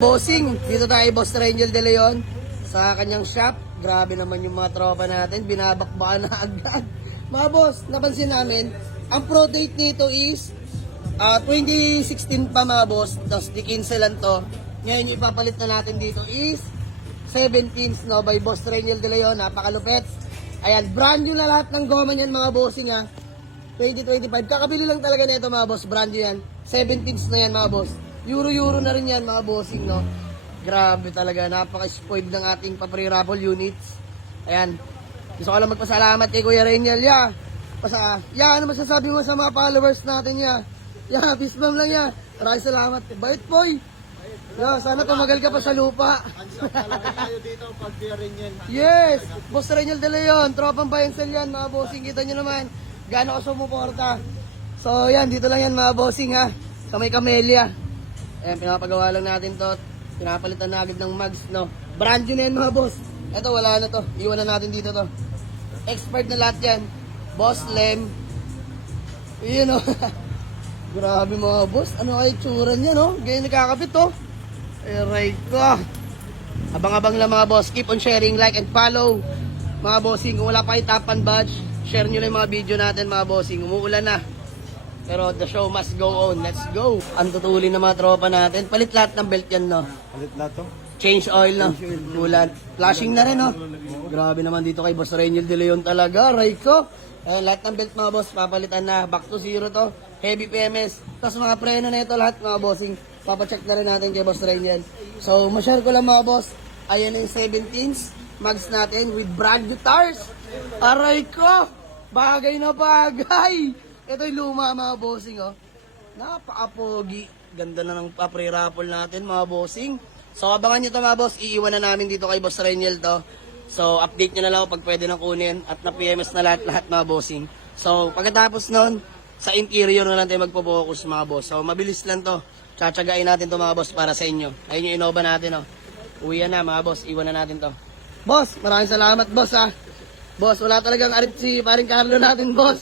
Bossing, dito tayo Boss Rangel De Leon sa kanyang shop. Grabe naman yung mga tropa natin, binabakbakan na agad. Mga boss, napansin namin, ang pro date nito is 2016 pa mga boss, tapos di 15 lang to. Ngayon ipapalit na natin dito is 17 no, by Boss Rangel De Leon, napakalupet. Ayan, brand new na lahat ng goma niyan mga bossing ha. 2025, kakabili lang talaga nito mga boss, brand new yan. 17 na yan mga boss. Euro na rin yan mga bossing no. Grabe talaga, napaka-spoiled ng ating pa-pre-raffle units. Ayan, gusto ko lang magpasalamat kay Kuya Rangel ya. Ano masasabi mo sa mga followers natin ya? Ya, peace bomb lang ya. Maraming salamat. Bait boy. Ya, sana tumagal ka pa sa lupa. tayo dito pag Rangel. Yes, Boss Rangel De Leon, tropang Bayansel yan mga bossing. Kita nyo naman, gaano ko sumuporta. So yan, dito lang yan mga bossing ha. Sa may Camellia. Ayan, pinapagawa lang natin to. Pinapalitan na agad ng mags, no? Brand new na yan mga boss. Eto, wala na to. Iwan na natin dito to. Expert na lahat yan. Boss Lem. Yun, no? Grabe mga boss. Ano kayo tsura niya, no? Ganyan nakakapit, to. Aray ko. Abang-abang lang mga boss. Keep on sharing, like, and follow. Mga bossing, kung wala pa kayo tapan badge, share nyo lang yung mga video natin mga bossing. Umuulan na. Pero the show must go on. Let's go. Ang tutulin ng mga tropa natin. Palit lahat ng belt yan, no? Palit lahat to? Change oil, no? Ulan. Flashing na rin, no? Grabe naman dito kay Boss Rangel De Leon talaga. Raiko. Lahat ng belt mga boss, papalitan na. Back to zero to. Heavy PMS. Tapos mga preno na ito lahat mga bossing. Papacheck na rin natin kay Boss Rangel. So, ma-share ko lang mga boss. Ayan yung 17s. Mags natin with brand new tires. Aray ko. Bagay na bagay. Ito yung luma mga bossing, oh. Napaka-pogi. Ganda na ng pa-pre-raffle natin mga bossing. So abangan nyo to mga boss. Iiwan na namin dito kay Boss Rangel to. So update nyo na lang pag pwede na kunin. At na-PMS na lahat mga bossing. So pagkatapos nun, sa interior na lang tayo magpo-focus mga boss. So mabilis lang to. Tsatsagain natin to mga boss para sa inyo. Ayun yung Innova natin, oh. Uwi na mga boss. Iwan na natin to. Boss, maraming salamat boss ha. Boss, wala talagang arit si paring Carlo natin boss.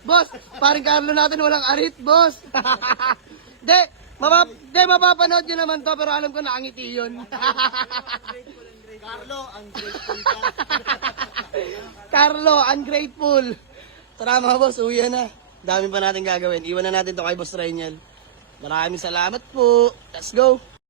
Boss, paring Carlo natin walang arit, boss. De, mapapanood nyo naman to, pero alam ko nakangiti yun. Carlo, ungrateful ka. Carlo, ungrateful. Tara mga boss, uwi na. Dami pa natin gagawin. Iwan na natin to kay Boss Rangel. Maraming salamat po. Let's go.